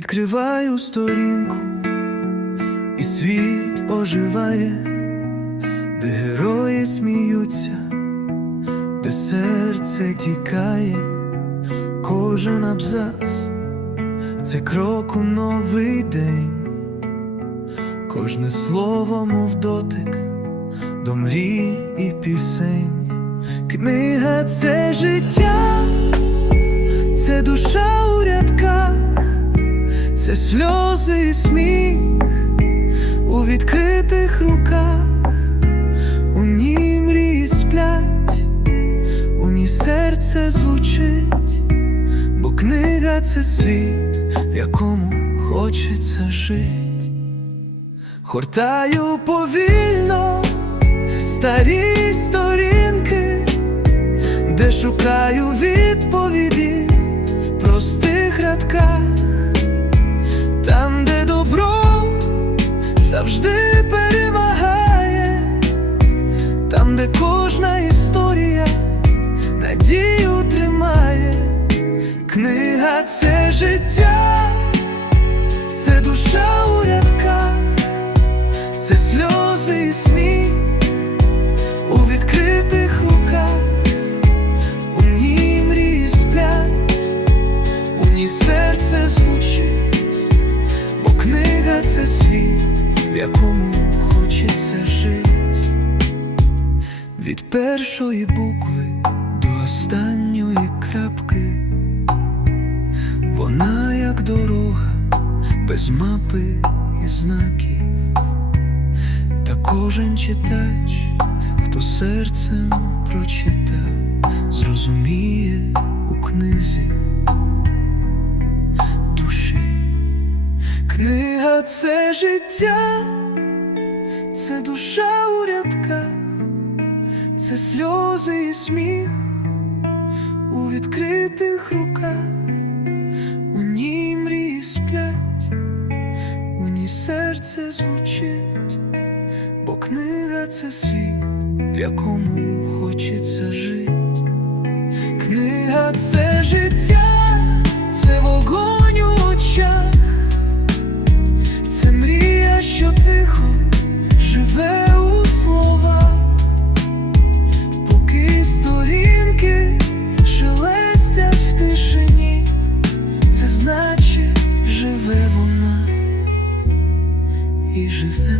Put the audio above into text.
Відкриваю сторінку, і світ оживає, де герої сміються, де серце тікає, кожен абзац це крок у новий день, кожне слово, мов дотик до мрій і пісень. Книга це життя, це душа це сльози і сміх у відкритих руках, у ній мрії сплять, у ній серце звучить, бо книга це світ, в якому хочеться жить. Хортаю повільно старі сторінки, де шукаю відповіді завжди Від першої букви до останньої крапки, вона як дорога без мапи і знаків. Та кожен читач, хто серцем прочитав, зрозуміє у книзі душі. Книга це життя, це душа у рядках, це сльози і сміх у відкритих руках, у ній мрії сплять, у ній серце звучить, бо книга це світ, в якому хочеться je.